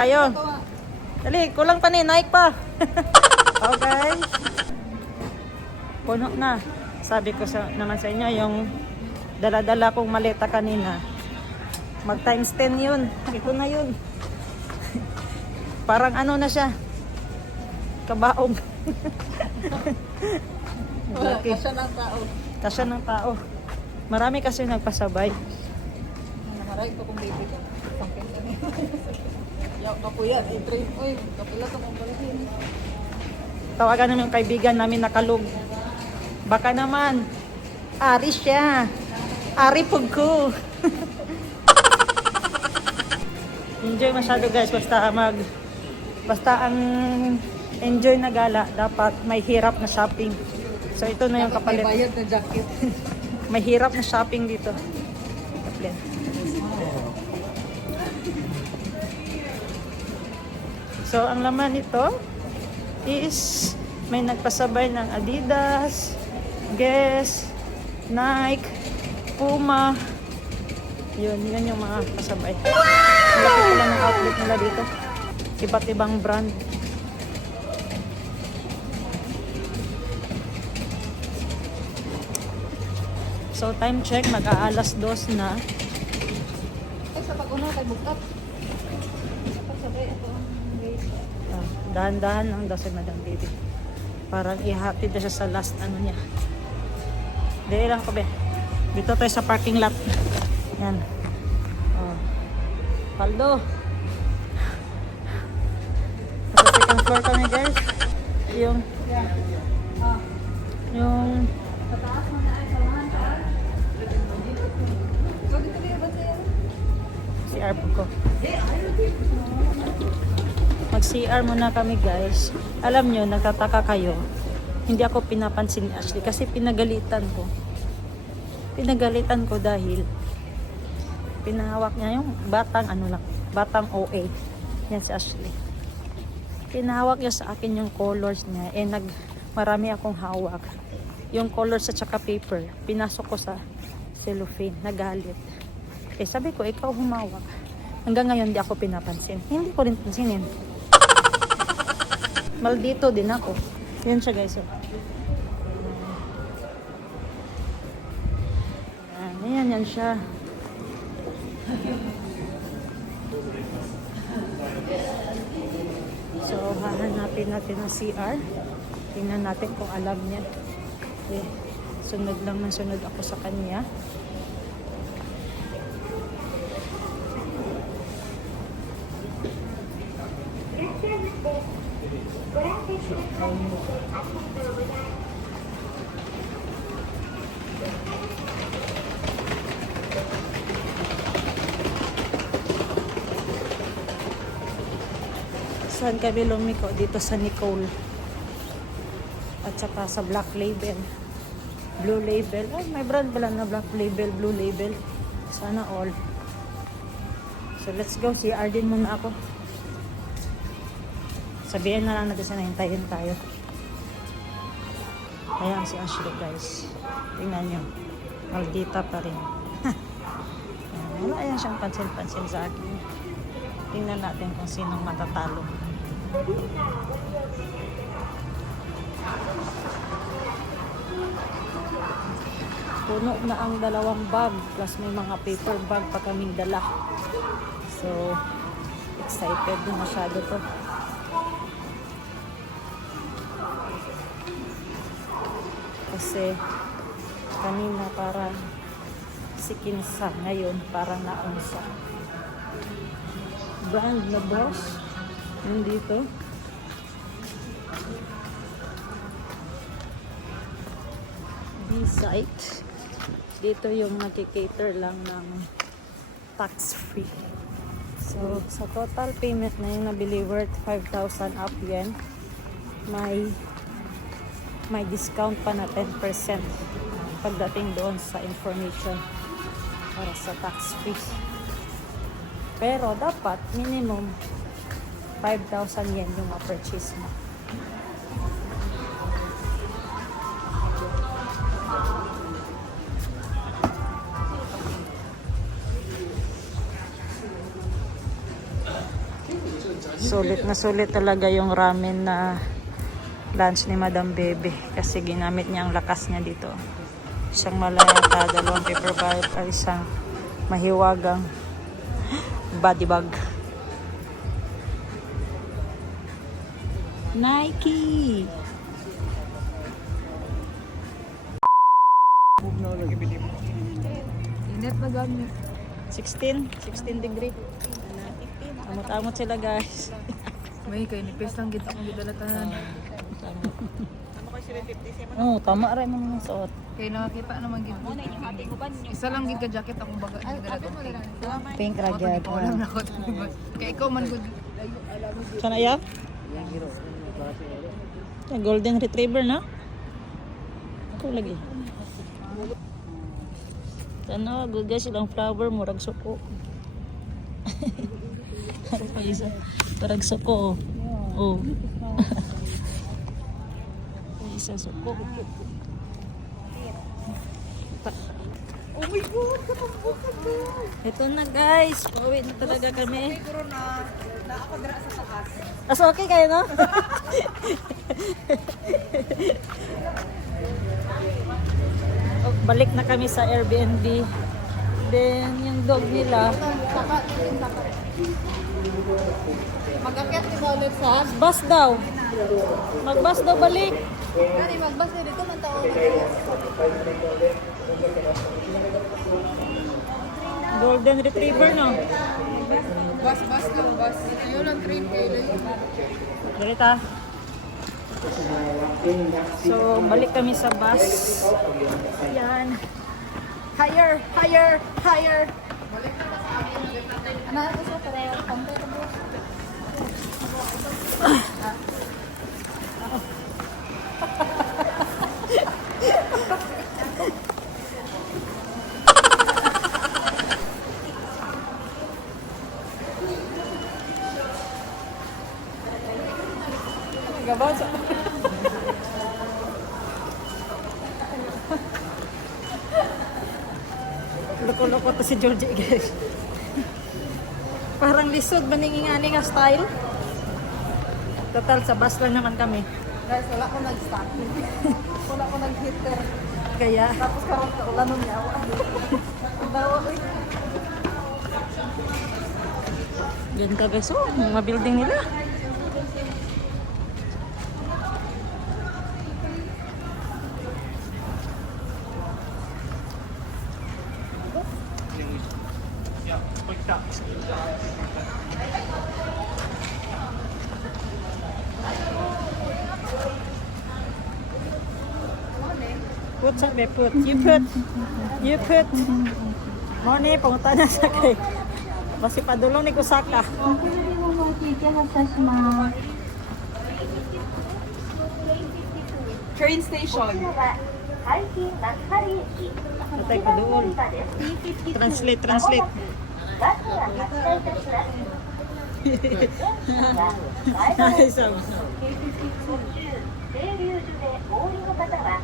Tayo. Dali, kulang pa ni, Nike pa. Okay. Puno na. Sabi ko naman sa inyo, yung dala-dala kong maleta kanina. Mag times 10 yun. Ito na yun. Parang ano na siya. Kabaong. Okay. Kasya ng tao. Kasya ng tao. Marami kasi nagpasabay. Nakaray ko kung baby ka. Pangkin ka niya. Yaw, kapuyan. I-train ko eh. Kapila ka mong balikin. Tawagan namin yung kaibigan namin nakalug. Baka naman, ari siya. Ari pug ko. Enjoy masyado guys. Basta ang enjoy na gala, dapat may hirap na shopping. So ito na yung kapalit. May bayad na jacket. May hirap na shopping dito. Kapalit. So ang laman nito is may nagpasabay ng Adidas, Guess, Nike, Puma. Yun yung mga kasabay. Ang laki pala ng outlet nila dito. Iba't ibang brand. So time check, mag-aalas 2 na. Ay, sa pag-una kay Bukap. Pagsabay ito. Dahan-dahan lang daw si Madam Baby. Parang ihatid na siya sa last ano niya. Dili lang ko be. Dito tayo sa parking lot. Yan. Oh. Paldo. Sa second floor kami guys. Yung Pataas mo na ay sa lahat. So, dito din ba siya? CR po ko. Mag-CR muna kami guys. Alam nyo, nagtataka kayo. Hindi ako pinapansin ni Ashley kasi pinagalitan ko. Pinagalitan ko dahil pinahawak niya yung batang OA. Yan si Ashley. Pinahawak niya sa akin yung colors niya. Marami akong hawak. Yung colors at saka paper. Pinasok ko sa cellophane. Nagalit. Sabi ko, ikaw humawak. Hanggang ngayon, di ako pinapansin. Hindi ko rin pansinin. Maldito din ako. Yan siya guys. Yan siya. So, hahanapin natin ang CR. Tingnan natin kung alam niya. Okay. Sunod lang ng sunod ako sa kanya. Saan kami lumiko? Dito sa Nicole. At saka sa Black Label. Blue Label. Ay, may brand pala na Black Label, Blue Label. Sana all. So, let's go. CR din muna ako. Sabihin na lang natin sana hintayin tayo. Ayan si Ashley guys. Tingnan nyo. Maldita pa rin. Wala yan siyang pansin-pansin sa akin. Tingnan natin kung sinong matatalo. Puno na ang dalawang bag plus may mga paper bag pa kaming dala. So, excited din masyado to. Kasi kanina parang si Kinsa, ngayon parang naunsa. Brand na Boss. Yun dito. B-site. Dito yung nagki-cater lang ng tax-free. So, sa total payment na yung nabili worth 5,000 up yen, may discount pa na 10% pagdating doon sa information para sa tax-free. Pero dapat minimum 5,000 yen yung ma-purchase mo. Sulit talaga yung ramen na lunch ni Madam Bebe kasi ginamit niya ang lakas niya dito. Isang malata, dalawang paper bag, at isang mahiwagang body bag. Nike! Init na gamit. 16 degree. Amot-amot sila guys. May kay nipis lang gid akong gidalatan. Oh, tama rin mo ng suot. Kay nakakita naman gid. Isa lang gid ka jacket akong baga gidalatan. Pink Wala ragyat. na ako. Kay ikaw man gud. Sana ya? Golden retriever na? Ito lagi. Sana guga silang flower murag suko. Ano pa isa? Murag suko. Oh. Isa suko. Oh my god, kapambukan ko. Ito na guys, pauwi na talaga kami. Siguro na ako dira sa taas. As okay kayo, no? Oh, balik na kami sa Airbnb. Then, yung dog nila, Mag-akyat ni ulit sa bus daw. Mag-bus daw balik. Gani magbas na dito man tao. Golden retriever, no? Bas na bas. Ayun ang train kay Dirita. So, balik kami sa bus. Yan. Higher, higher, higher. Ano ito sa pareho? Comfortable. Gabon sa... Loko-loko to si Georgie, guys. Parang lisod, maningingani nga style. Total, sa bus lang naman kami. Guys, wala ko nag-start. Wala ko nag-hitter. Kaya, Tapos karon ka ulan niya. Ang dawa ko. yan ka guys, oh, mga building nila. Put sabi, put. You put. Mone, pumunta na sa kay. Basi padulong ni Kusaka. Train station. Patay pa doon. Translate. Ay, sabi. 停留所でお降りの方は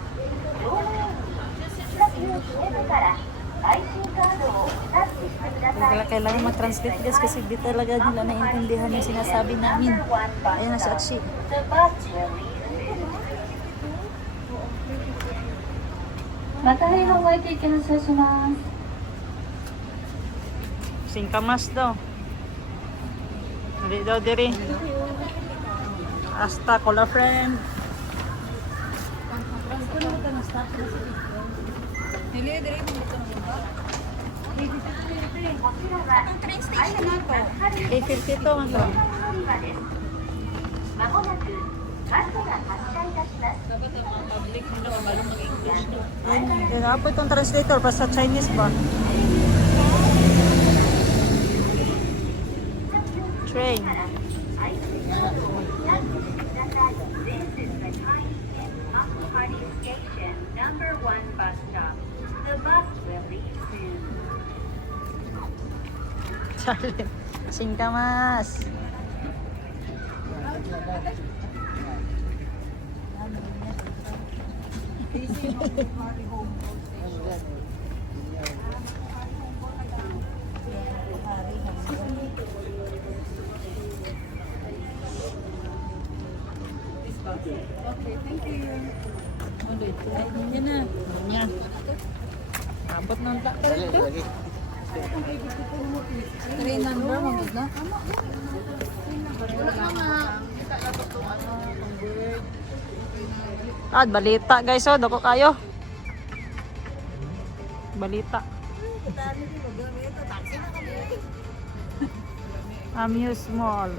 乗務員に下着を閉めてから IC カードをタッチしてください。 Kailangan mag-translate guys kasi di talaga nila naiintindihan yung sinasabi namin. Ayun na si Atsi. The bus will leave. また映画を終えていきなさいします。 Singkamas daw. Dili daw diri. Hasta kola friend. Dili diri mo dito ba? Ang train station na to. A52 man to. まもなくバスが発車いたします。 Dapat ang mga public nila mabalong mag-English. Yan, dapat itong translator para sa Chinese ba? Train. Party Station, number 1 bus stop. The bus will leave soon. Charlie. Singkamas. Okay, thank you. Yan na. Yan. Abot ng takto ito. Train number, magod na. Balita guys, oh, dako kayo. Balita. Amuse Mall.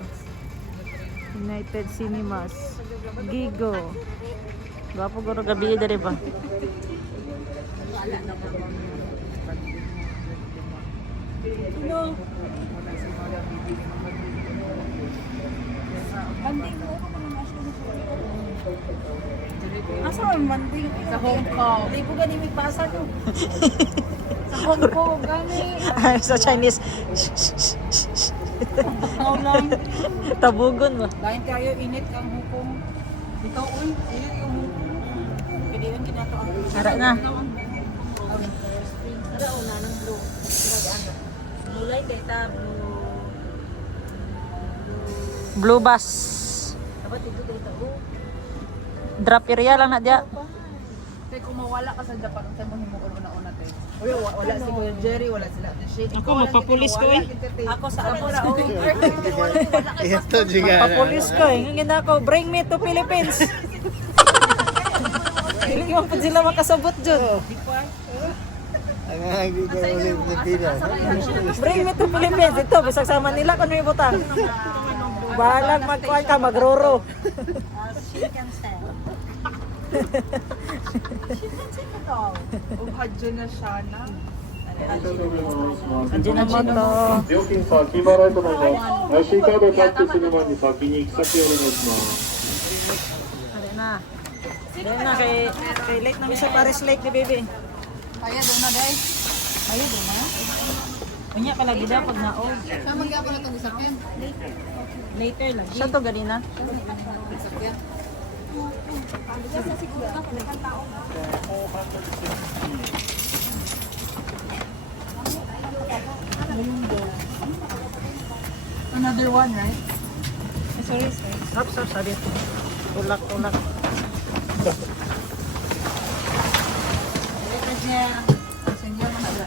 United Cinemas. Gigo. Gwapo guro gabi dari ba? Asa man manding sa Hong Kong? Di ko gani may pasa to. Sa Hong Kong gani. Sa Chinese. How long? Tabugon mo. Lain kayo init ang hukom. Dito uy, ayun yung hukom. Pwede lang ginato ang. Ara na. Ara una ng blue. Mulay kay ta blue. Blue bus. Dapat dito kay ta. Drop area lang na dia. Kaya kung mawala ka sa Japan, ang tayo mo himugon mo na una tayo. Uy, wala si Kuya Jerry, wala sila. Ako, mapapulis ko eh. Ako sa ako na. Ito juga. Papulis ko eh. Ngayon ako, bring me to Philippines. Hindi mo pa sila makasabot dyan. Ang hindi ko ulit Pilipinas. Bring me to Philippines. Ito, bisag sa Manila kung may butang. Bahalag magkuhan ka, magroro. Hadyo na siya na. Andiyan naman to. 料金差金払いとなります。IC カードをタッチする前に先に行き先をお願いします。 Ari na. Ari na, kay late namin sa Paris Lake ni Baby. Kaya doon na day. Ayaw, doon na. Kanya palagi daw pag naog. Sama nga pa na itong isakyan. Later lang. Siya to ganina. Isakyan. Another one, right? Sorry. Stop, sabi ko. Tulak. Senior man na.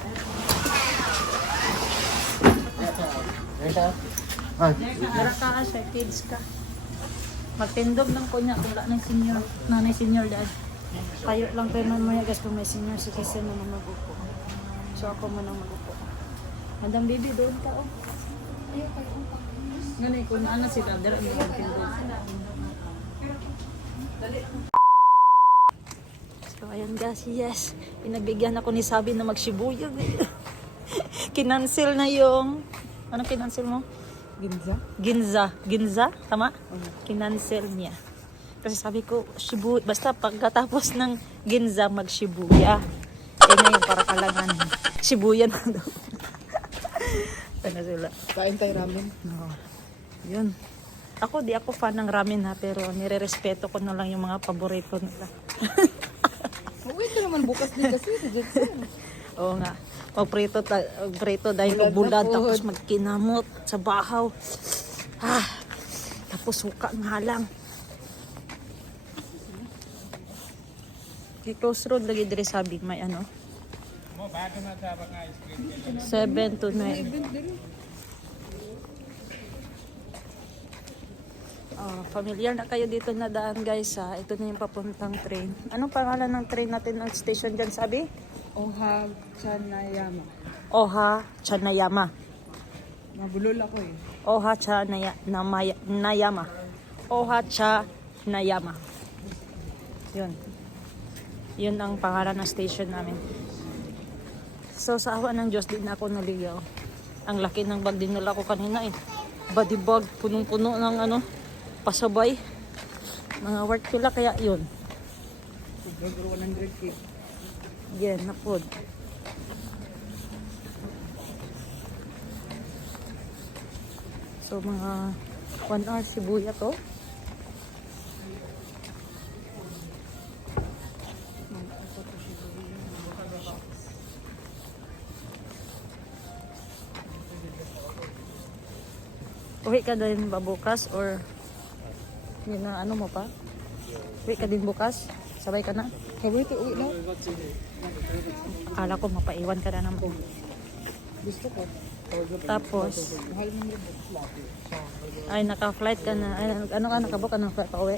Dara ka sa kids ka. Magtindog ng kunya kung wala ng senior. Nanay senior dad. Kayo lang tayo mamaya guys kung may senior citizen naman magupo. So ako man ang magupo. Madam baby doon ka oh. Ganay kung ano sila, dara mo magtindog. So ayan guys, yes. Pinagbigyan ako ni Sabi na magsibuyag. Kinancel na yung... Ano kinancel mo? Ginza. Tama? Kinancel niya. Kasi sabi ko, basta pagkatapos ng Ginza, mag-Shibuya. Eh ngayon, para kalangan. Shibuya na daw. Ano sila? Kain tayo ramen. No. Yun. Ako, di ako fan ng ramen ha, pero nire-respeto ko na lang yung mga paborito nila. Uy, ito naman bukas din kasi sa Jetson. Oo nga. Magprito dahil ubulad, tapos magkinamot sa bahaw. Tapos suka nga lang. Kay Close Road lagi dire sabi may ano. 7 to 9. Familiar na kayo dito na daan guys ha. Ito na yung papuntang train. Anong pangalan ng train natin ng station dyan sabi? Oha Chanayama. Oha Chanayama. Mabulol ako eh. Oha Chanayama. Oha Chanayama. Yun. Yun ang pangalan ng station namin. So sa awa ng Diyos din ako naligaw. Ang laki ng bag dinala ko kanina eh. Body bag, punong-puno ng ano, pasabay. Mga work pila kaya yun. 100k. Yan, napod. So mga 1 hour Shibuya to. Uwi ka din ba bukas or yun ang ano mo pa? Uwi ka din bukas? Sabay ka na? Sabay to, uwi na. Akala ko mapaiwan ka na naman. Gusto ko. Tapos, Mahal mo rin. ay naka-flight ka na. Ay, ano ka, nakabook ka ng flight pa uwi?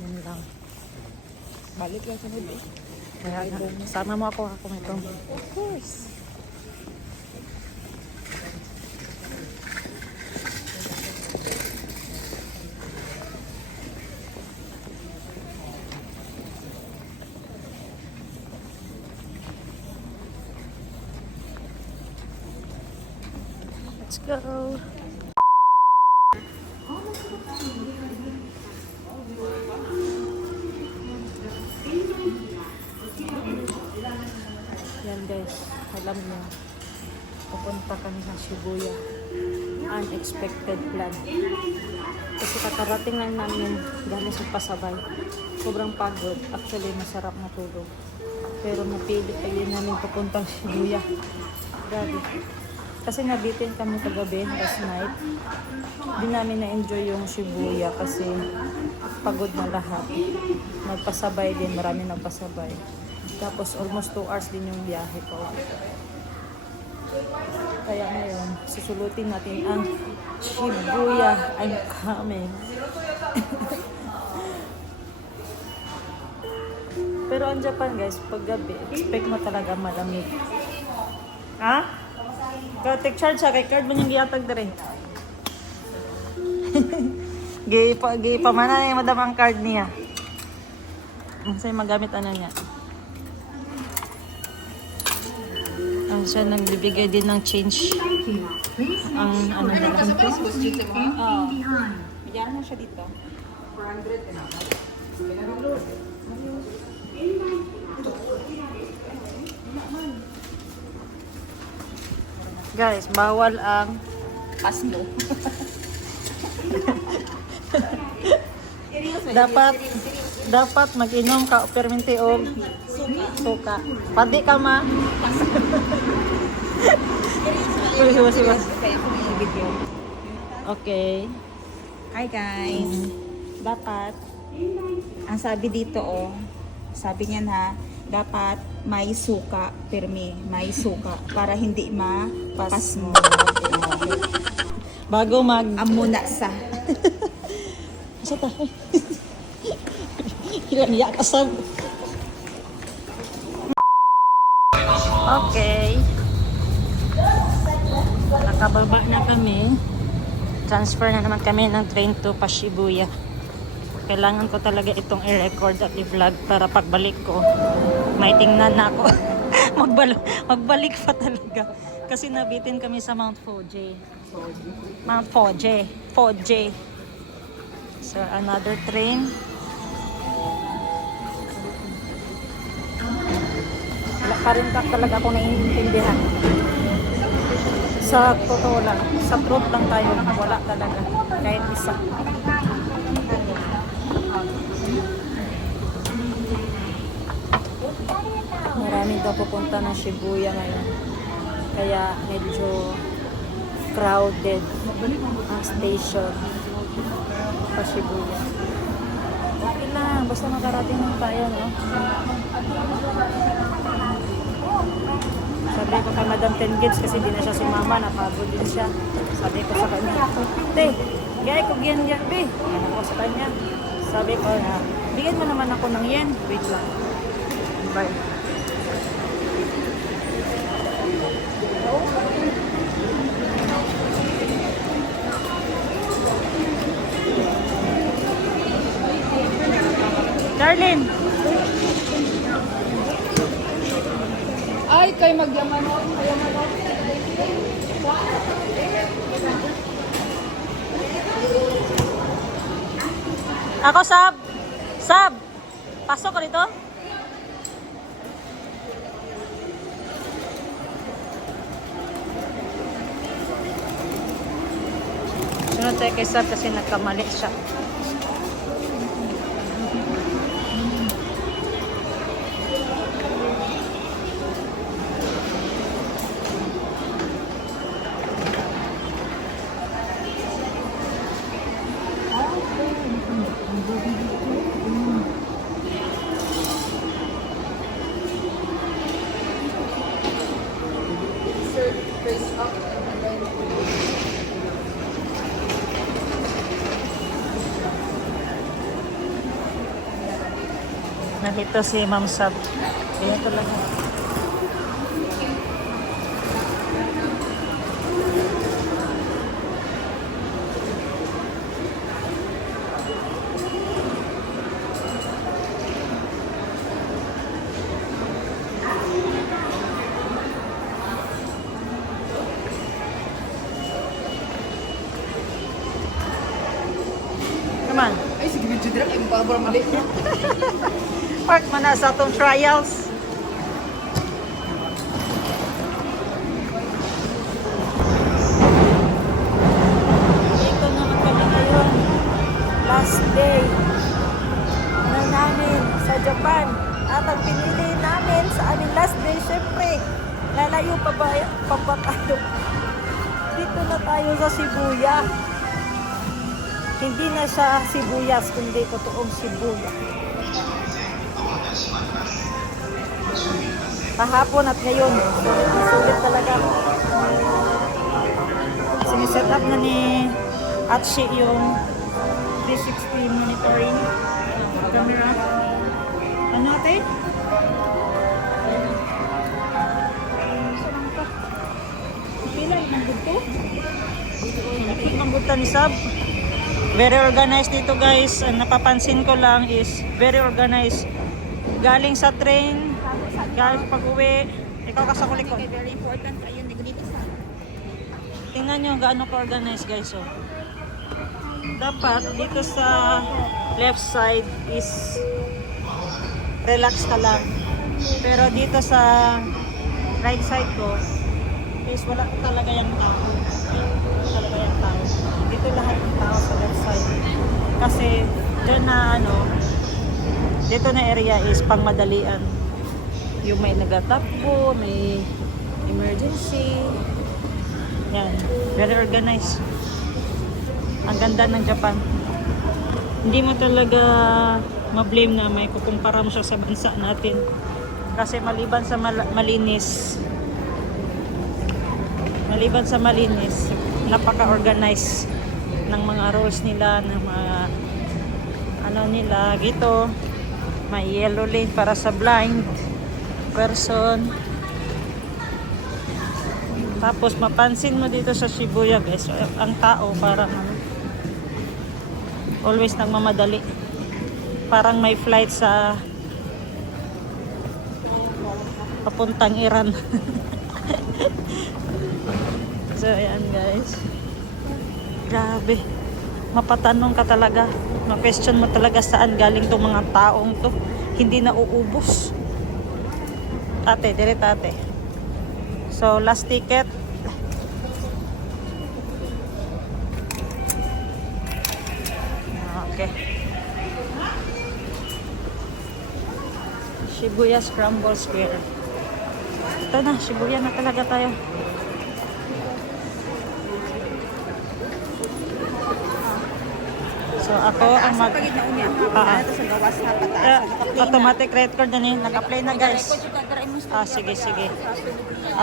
Yun lang. Balik lang sa nito. Kaya nga, sama mo ako may promo. Of course. Let's go! Yan guys, alam niyo, pupunta kami sa Shibuya. Unexpected plan. Kasi kakarating lang namin galing sa pasabay. Sobrang pagod. Actually, masarap na tulog. Pero napili kayo namin pupuntang Shibuya. Grabe. Kasi nabitin kami kagabi, last night. Di namin na-enjoy yung Shibuya kasi pagod na lahat. Nagpasabay din, marami nagpasabay. Tapos almost 2 hours din yung biyahe ko. Kaya ngayon, susulutin natin ang Shibuya. I'm coming. Pero ang Japan guys, pag gabi, expect mo talaga malamig. Ha? Ikaw, take charge ha. Kay card mo niyang giyatag na rin. Pamana na yung madam ang card niya. Sa'yo magamit ano niya. Ang siya nagbibigay din ng change. Ang ano nila. Oo. Bigyan mo siya dito. 400 na. Guys, bawal ang Pasmo. dapat mag-inom ka perminti o suka. Padi ka ma. Okay. Hi guys. Dapat, ang sabi dito sabi niya na, dapat may suka, permi, may suka, para hindi mapasmo. Bago mag... Amuna sa. Asa tayo? Ilan niya kasab. Okay. Nakababa na kami. Transfer na naman kami ng train to Shibuya. Kailangan ko talaga itong i-record at i-vlog para pagbalik ko, may tingnan na ako. Magbalik pa talaga. Kasi nabitin kami sa Mount Fuji. Mount Fuji. Fuji. So, another train. Wala pa rin talaga ako naiintindihan. Sa totoo lang, sa truth lang tayo, wala talaga. Kahit isa. Marami daw pupunta ng Shibuya ngayon. Kaya medyo crowded ang station sa Shibuya. Okay lang, basta makarating lang tayo, no? Sabi ko kay Madam Tengids kasi di na siya sumama, napagod din siya. Sabi ko sa kanya, te, gaya ko yan, be. Ano ko sa kanya? Sabi ko na, bigyan mo naman ako ng yen. Wait lang. Bye. Darlene! Ay, kay magyaman o. Ako, Sab! Sab! Pasok ko dito? Sunod tayo kay Sab kasi nagkamali siya. Nandito si Ma'am Sab. Kaya ko lang. Come on. Ay, sige, medyo direct. Ay, mapabara mali. Park man na sa itong trials. Dito naman kami ngayon. Last day na namin sa Japan. At ang pinili namin sa aming last day, syempre, lalayo pa ba tayo? Dito na tayo sa Shibuya. Hindi na siya sibuyas, kundi totoong Shibuya. Kahapon at ngayon, sulit talaga. Siniset up na ni Atshi yung 360 monitoring camera. Ano ate? Pila, ibang buto? Ibang buto ni Sab. Very organized dito guys. Ang napapansin ko lang is very organized. Galing sa train, galing sa pag-uwi. Ikaw kasakuli ko. Very important. Ayun, dito sa. Tingnan nyo gaano ka-organized guys. Oh. Dapat dito sa left side is relax ka lang. Pero dito sa right side ko is wala talaga yung tao. Wala talaga yung tao. Dito lahat ng tao sa left side. Kasi doon na dito na area is pangmadalian. Yung may nagatakbo, may emergency. Yan. Very organized. Ang ganda ng Japan. Hindi mo talaga ma-blame na may kukumpara mo siya sa bansa natin. Kasi maliban sa malinis, napaka-organized ng mga rules nila, ng mga nila. Dito, may yellow lane para sa blind person. Tapos mapansin mo dito sa Shibuya guys, ang tao parang always nagmamadali. Parang may flight sa papuntang Iran. So ayan guys. Grabe. Mapatanong ka talaga. Ma-question mo talaga saan galing tong mga taong to. Hindi na uubos. Ate, dire tate. So last ticket. Okay. Shibuya Scramble Square. Ito na, Shibuya na talaga tayo. So ako ang mag sa gawas na pataas. automatic record na ni naka-play na guys. Sige.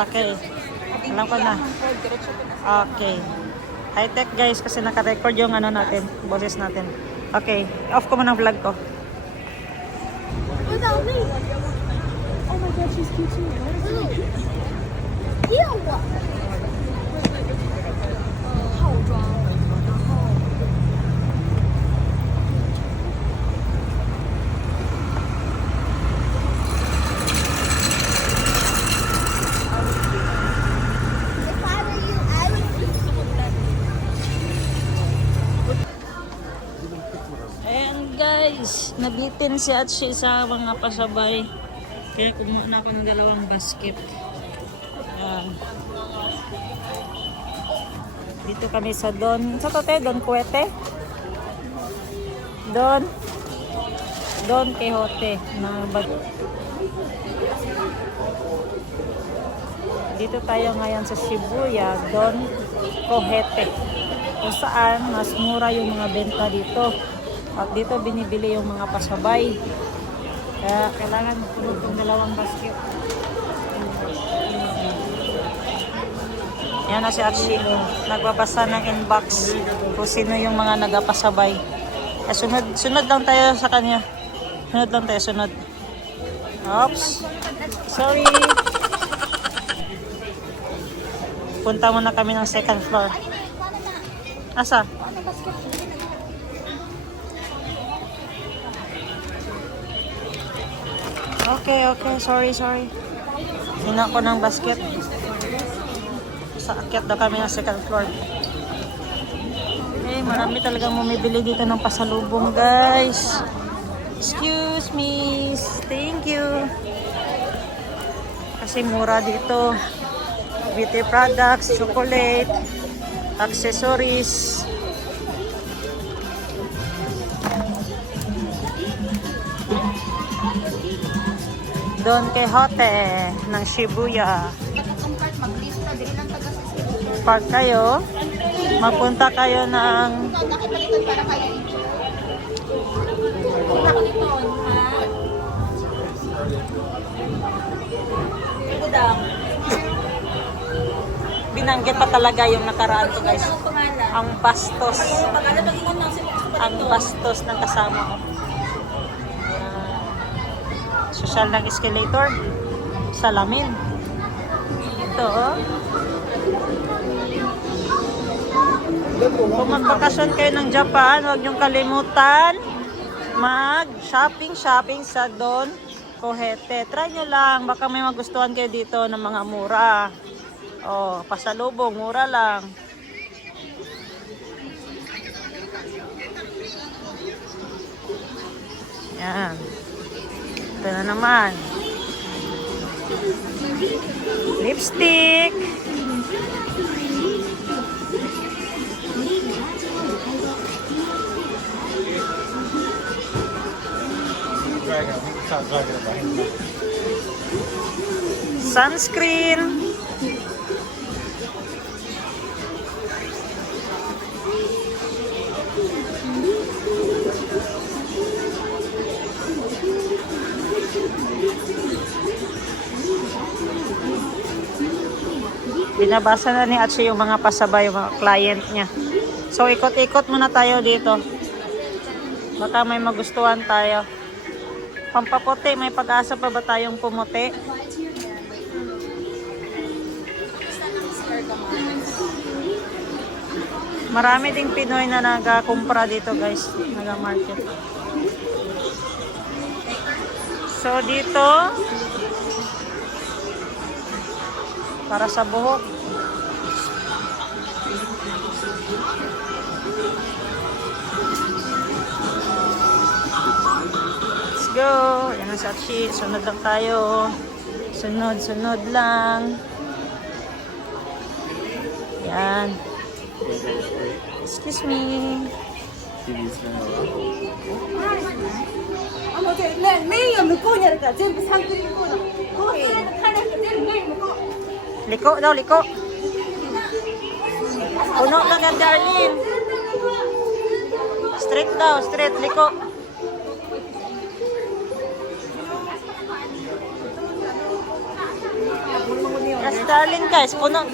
Okay. Alam ko na. Okay. High-tech guys kasi naka-record yung natin, boses natin. Okay, off ko muna ang vlog ko. Without me. Oh my god, she's cute too. Ew. 套装。 Ayan guys, nabitin si Atshi sa mga pasabay. Kaya kumuha na ako ng 2 basket. Ayan. Dito kami sa Don. Sa tote, Don Quete. Don Quixote. Dito tayo ngayon sa Shibuya, Don Quixote. Kung saan, mas mura yung mga benta dito. At dito binibili yung mga pasabay. Kaya kailangan puno ng 2 basket. Yan na si Atshi. Nagbabasa ng inbox kung sino yung mga nagapasabay. Sunod lang tayo sa kanya. Sunod. Oops. Sorry. Punta muna kami ng second floor. Asa? Okay. Sorry. Hina ko ng basket. Sa akyat daw kami ng second floor. Okay, marami talagang bumibili dito ng pasalubong, guys. Excuse me. Thank you. Kasi mura dito. Beauty products, chocolate, accessories. Don Quixote ng Shibuya. Park kayo. Magpunta kayo ng binanggit pa talaga yung nakaraan ko, guys. Ang bastos. Ang bastos ng kasama ko. Social ng escalator. Salamin. Ito, oh. Kung magbakasyon kayo ng Japan, huwag niyong kalimutan mag-shopping sa Don Quixote. Try nyo lang. Baka may magustuhan kayo dito ng mga mura. Oh, pasalubong, mura lang. Yan. Ito na naman. Lipstick. Sunscreen. Binabasa na ni Atsi yung mga pasabay, yung mga client niya. So, ikot-ikot muna tayo dito. Baka may magustuhan tayo. Pampaputi, may pag-asa pa ba tayong pumuti? Marami ding Pinoy na nag-kumpra dito, guys. Nag-market. So, dito, para sa buhok. Let's go. Yan ang Sachi. Sunod lang tayo. Sunod lang. Yan. Excuse me. Liko daw, liko. Puno lang yan, Darlene. Straight daw, straight, liko. Yes, darling, guys, puno.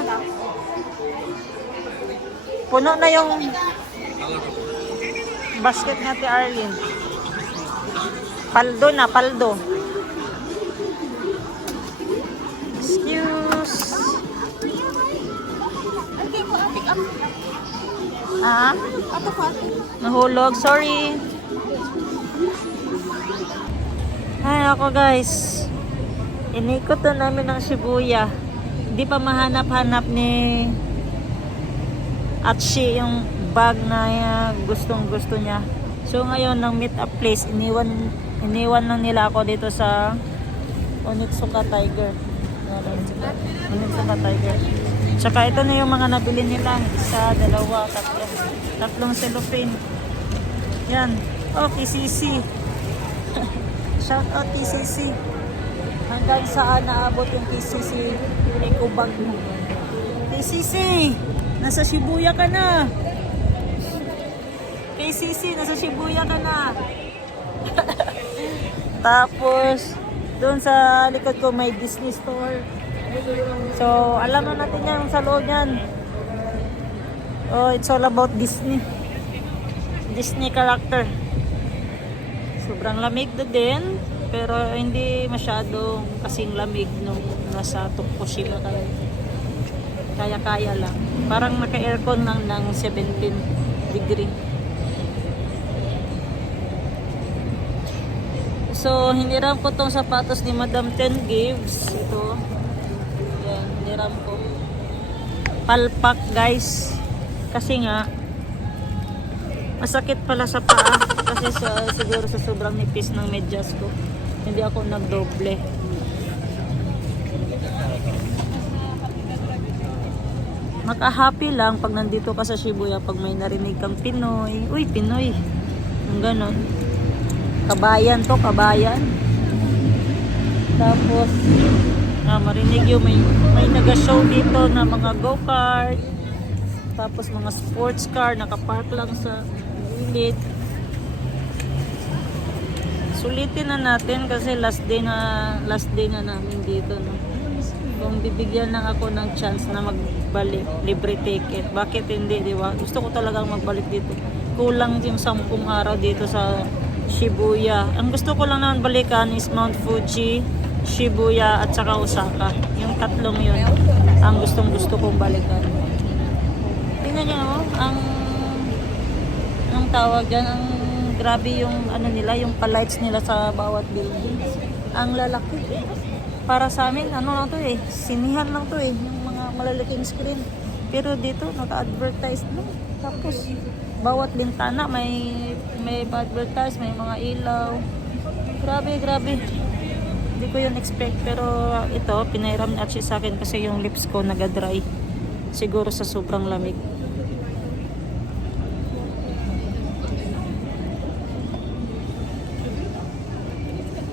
Puno na yung basket natin, Arlene. Paldo na, paldo. Excuse. Ah? Nahulog, sorry. Ay, ako guys. Inikot na namin ng Shibuya. Hindi pa mahanap-hanap ni Atsi yung bag na gustong-gusto niya. So ngayon, ng meet up place, iniwan lang nila ako dito sa Onitsuka Tiger. Onitsuka Tiger. Tsaka ito na yung mga nabili nila. Isa, dalawa, tatlo. Tatlong cellophane. Yan. Oh, TCC. Shout out TCC. Hanggang saan naabot yung TCC eco bag mo. TCC! Nasa Shibuya ka na! KCC, nasa Shibuya ka na! Tapos, doon sa likod ko may Disney store. So, alam na natin yan sa loob yan. Oh, it's all about Disney. Disney character. Sobrang lamig na din. Pero hindi masyadong kasing lamig nung nasa Tokushima kami. Kaya-kaya lang. Parang naka-aircon lang ng 17 degree. So, hiniram ko tong sapatos ni Madam 10 Gives. Ito. Yan, hiniram ko. Palpak, guys. Kasi nga, masakit pala sa paa. Kasi siguro sa sobrang nipis ng medyas ko. Hindi ako nagdoble. Maka-happy lang pag nandito ka sa Shibuya, pag may narinig kang Pinoy. Uy, Pinoy. Yung ganon. Kabayan to, kabayan. Tapos, marinig yung may naga-show dito na mga go-kart. Tapos mga sports car, nakapark lang sa gilid. Sulitin na natin kasi last day na namin dito, no. Kung bibigyan lang ako ng chance na magbalik, libre ticket, bakit hindi, di ba? Gusto ko talagang magbalik dito. Kulang yung 10 araw dito sa Shibuya. Ang gusto ko lang naman balikan is Mount Fuji, Shibuya at saka Osaka. Yung tatlong yun ang gustong-gusto kong balikan. Tingnan niyo, oh, anong tawag dyan, ang grabe yung ano nila, yung palights nila sa bawat building. Ang lalaki. Para sa amin, ano lang to sinihan lang to yung mga malalaking screen. Pero dito, naka-advertise no? Tapos, bawat bintana may advertise, may mga ilaw. Grabe. Hindi ko yun expect. Pero ito, pinairam ni Archie sa akin kasi yung lips ko naga-dry. Siguro sa sobrang lamig.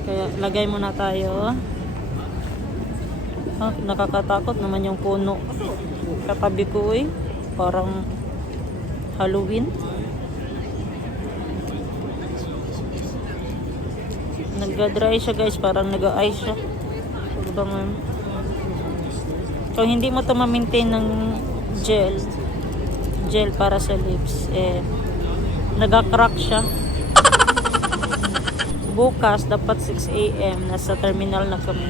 Kaya lagay muna tayo. Nakakatakot naman yung puno katabi ko parang Halloween. Nag-dry siya, guys, parang nag-ice siya. So hindi mo to ma-maintain ng gel para sa lips, nag-crack siya. Bukas dapat 6 AM nasa terminal na kami.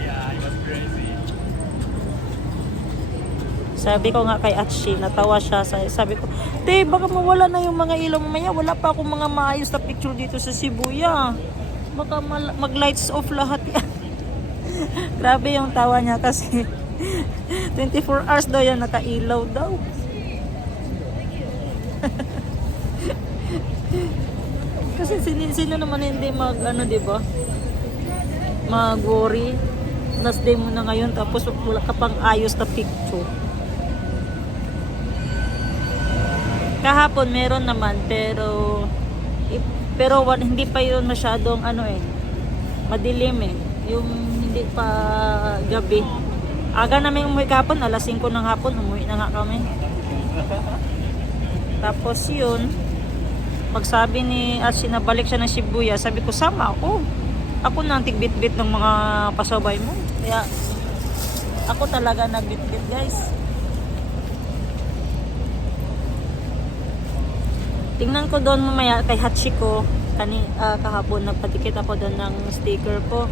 Sabi ko nga kay Atshi, natawa siya. Sabi ko, te, baka mawala na yung mga ilaw mamaya. Wala pa akong mga maayos na picture dito sa Shibuya. Baka mag-lights off lahat yan. Grabe yung tawa niya kasi 24 hours daw yan nakailaw daw. Kasi sino naman hindi diba? Mag-worry. Last day mo na ngayon tapos wala ka pang ayos na picture. Kahapon meron naman pero hindi pa yun masyadong madilim yung hindi pa gabi. Aga namin umuwi kahapon, alas 5 ng hapon umuwi na nga kami. Tapos yun, pagsabi ni Archie na balik siya ng Shibuya, sabi ko sama ako na ang tigbit-bit ng mga pasabay mo, kaya ako talaga nagbit-bit, guys. Tingnan ko doon mamaya kay Hachiko kahapon, nagpatikit ako doon ng sticker ko,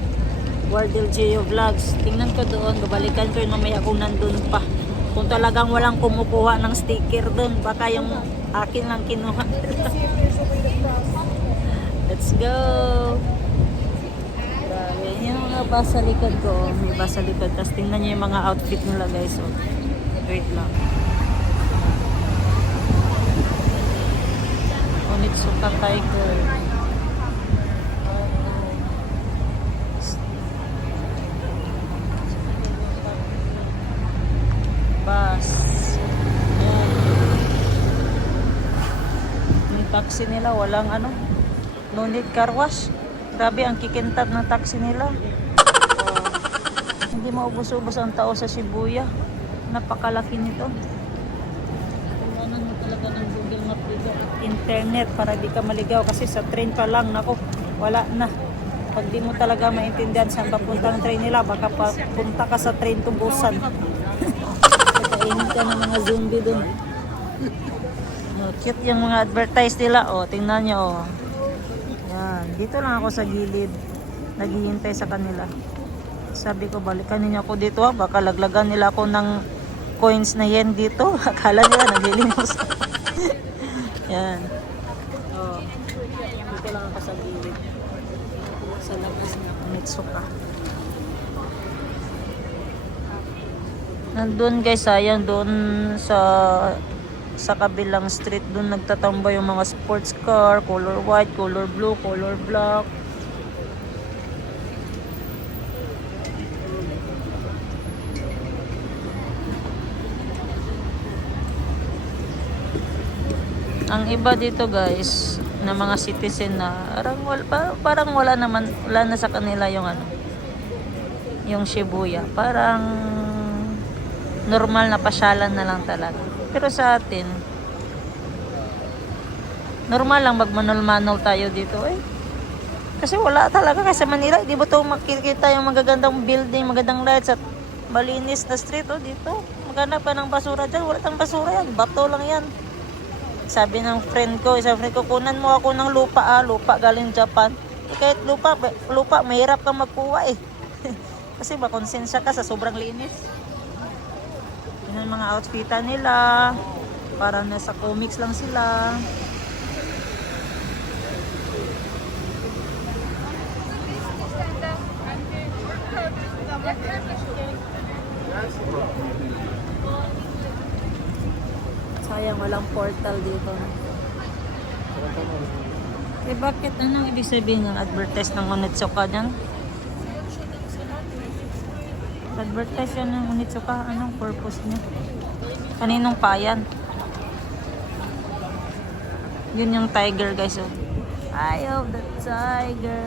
Wardell Geo Vlogs. Tingnan ko doon, babalikan ko yun mamaya kung nandun pa. Kung talagang walang kumukuha ng sticker doon, baka yung akin lang kinuha. Let's go! Grabe, yung mga bus sa likod ko, may bus sa likod. Tapos tingnan nyo yung mga outfit nila, guys. So, wait lang. Onitsuka Tiger. Bus. Ayan. Yung taxi nila, walang no need car wash. Grabe, ang kikintab ng taxi nila. Hindi maubos-ubos ang tao sa Shibuya. Napakalaki nito. Tingnan mo talaga ng Google Map dito. Internet para di ka maligaw kasi sa train pa lang, nako, wala na. Pag di mo talaga maintindihan saan papunta ang train nila, baka punta ka sa train to Busan. Kakainin ka ng mga zombie dun. Cute yung mga advertise nila. Tingnan nyo. Yan. Dito lang ako sa gilid. Naghihintay sa kanila. Sabi ko, balikan ninyo ako dito ha. Baka laglagan nila ako ng coins na yen dito. Akala nila naglilimos. Yan. Oh. Dito lang ako sa gilid. Sa labas ng Onitsuka. Nandun guys, sayang doon sa kabilang street. Doon nagtatambay yung mga sports car. Color white, color blue, color black. Ang iba dito guys, na mga citizen na parang wala na sa kanila yung yung Shibuya. Parang normal na pasyalan na lang talaga. Pero sa atin, normal lang magmanol-manol tayo dito eh. Kasi wala talaga kasi sa Manila, di ba to makikita yung magagandang building, magandang lights at malinis na street dito. Maganda pa ng basura dyan, wala tang basura yan, bato lang yan. Sabi ng isang friend ko, kunan mo ako ng lupa lupa galing Japan. Kahit lupa, mahirap kang magkuha eh. Kasi makonsensya ka sa sobrang linis. Yun ang mga outfitan nila. Parang nasa comics lang sila. Sayang walang portal dito. Eh bakit anong ibig sabihin ng advertise ng Onitsuka dyan? Advertise yan ng Onitsuka. Anong purpose niya? Kaninong payan? Yun yung tiger guys. Oh. Eye of the tiger.